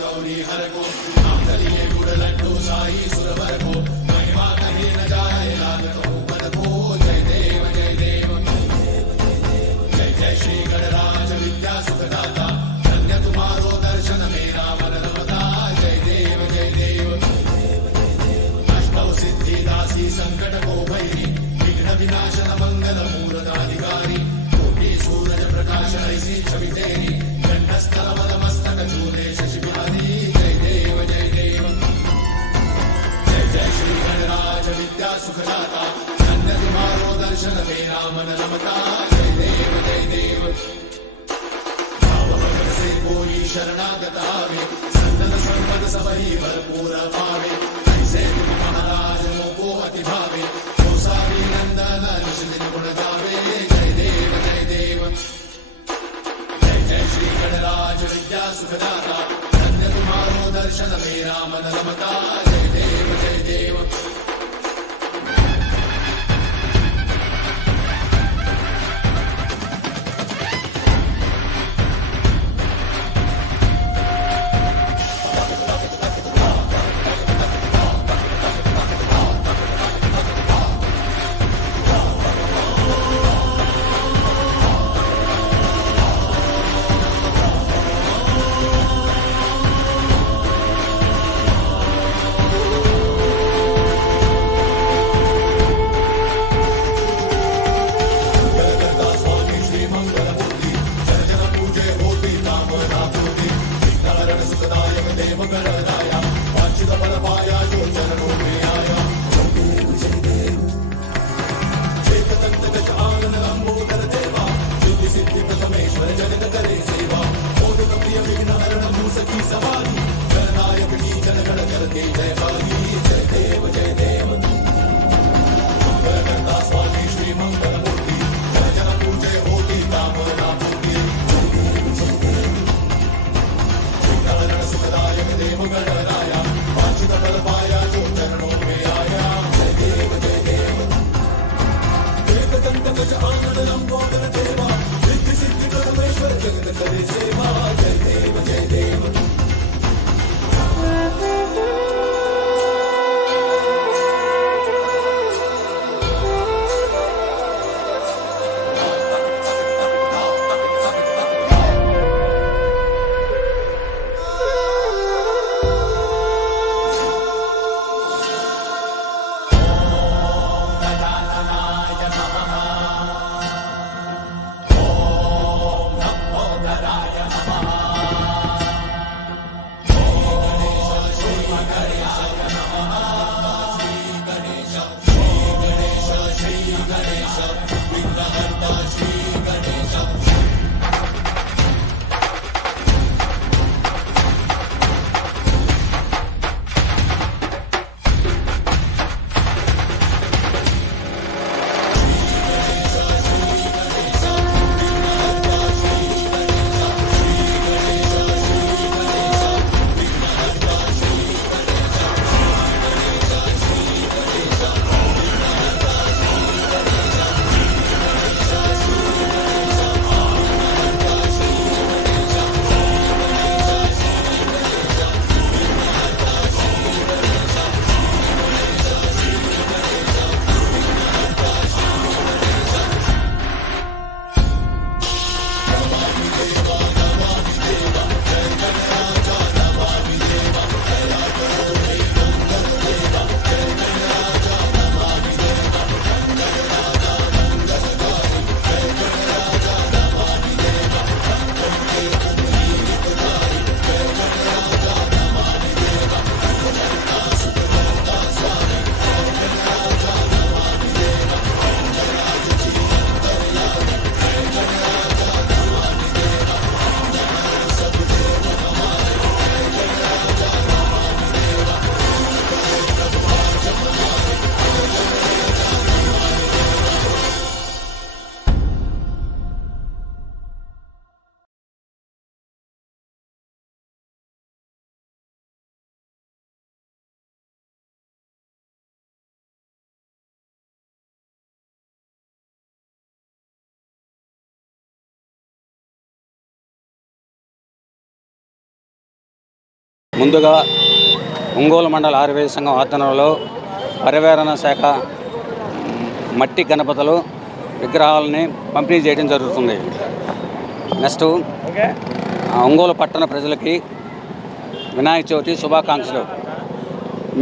गौरी हर को आंगलिए गुड़ लड्डू साई सुरवर को महिमा कहे न जाए लागत मन को जय देव जय देव जय जय श्री गणराज विद्या सुखदाता धन्य तुम्हारो दर्शन मेरा मन रमता जय देव जय देव अष्टौ सिद्धि दासी संकट को भैरी विघ्न विनाशन मंगल मूर्धाधिकारी कोटि सूरज प्रकाश ऐसी छवि तेरी कंठस्थल मद मस्तक चूले शशि बिहारी जय देव जय देव जय जय श्री गणराज विद्या सुखदाता धन्य तुम्हारो दर्शन मेरा मन रमता जय देव जय देव भाव भगत से कोई शरणागत आवे संतन संपद सबही भरपूर पावे ऐसे तुम महाराज मोको अति भावे तो सारी नंदन ऋष दिन गुण गावे जय देव जय देव श्री गणराज विद्या सुखदाता धन्य तुम्हारो दर्शन मेरा मन रमता जय देव जय देव नमः ముందుగా ఒంగోలు మండల ఆయుర్వేద సంఘం ఆధ్వర్యంలో పర్యావరణ శాఖ మట్టి గణపతులు విగ్రహాలని పంపిణీ చేయడం జరుగుతుంది. నెక్స్ట్ ఒంగోలు పట్టణ ప్రజలకి వినాయక చవితి శుభాకాంక్షలు.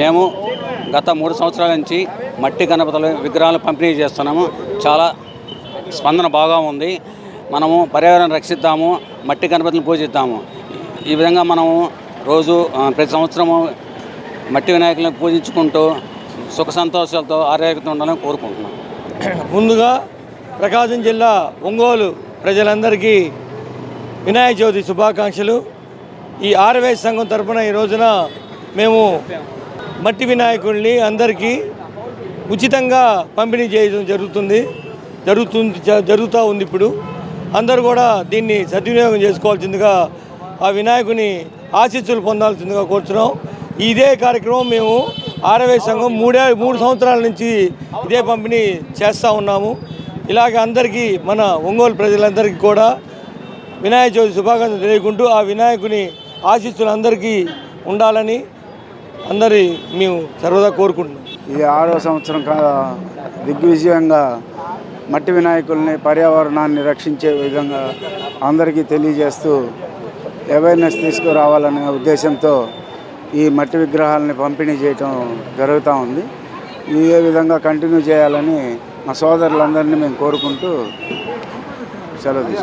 మేము గత 3 సంవత్సరాల నుంచి మట్టి గణపతుల విగ్రహాలు పంపిణీ చేస్తున్నాము. చాలా స్పందన బాగా ఉంది. మనము పర్యావరణం రక్షిద్దాము, మట్టి గణపతులను పూజిద్దాము. ఈ విధంగా మనము రోజు ప్రతి సంవత్సరము మట్టి వినాయకులను పూజించుకుంటూ సుఖ సంతోషాలతో ఆరోగ్యంతో ఉండాలని కోరుకుంటున్నాం. ముందుగా ప్రకాశం జిల్లా ఒంగోలు ప్రజలందరికీ వినాయక చవితి శుభాకాంక్షలు. ఈ ఆర్యవేద సంఘం తరఫున ఈ రోజున మేము మట్టి వినాయకుల్ని అందరికీ ఉచితంగా పంపిణీ చేయడం జరుగుతూ ఉంది. ఇప్పుడు అందరూ కూడా దీన్ని సద్వినియోగం చేసుకోవాల్సిందిగా, ఆ వినాయకుని ఆశీస్సులు పొందాల్సిందిగా కోరుతున్నాం. ఇదే కార్యక్రమం మేము ఆర్యవేద సంఘం 3 సంవత్సరాల నుంచి ఇదే పంపిణీ చేస్తూ ఉన్నాము. ఇలాగ అందరికీ, మన ఒంగోలు ప్రజలందరికీ కూడా వినాయక చవితి శుభాకాంక్షలు తెలియకుంటూ ఆ వినాయకుని ఆశీస్సులు అందరికీ ఉండాలని మేము సర్వదా కోరుకుంటున్నాం. ఇది 6వ సంవత్సరం దిగ్విజయంగా మట్టి వినాయకుల్ని పర్యావరణాన్ని రక్షించే విధంగా అందరికీ తెలియజేస్తూ అవేర్నెస్ తీసుకురావాలనే ఉద్దేశంతో ఈ మట్టి విగ్రహాలని పంపిణీ చేయటం జరుగుతూ ఉంది. ఇదే విధంగా కంటిన్యూ చేయాలని మా సోదరులందరినీ మేము కోరుకుంటూ సెలవు తీసుకుంటాం.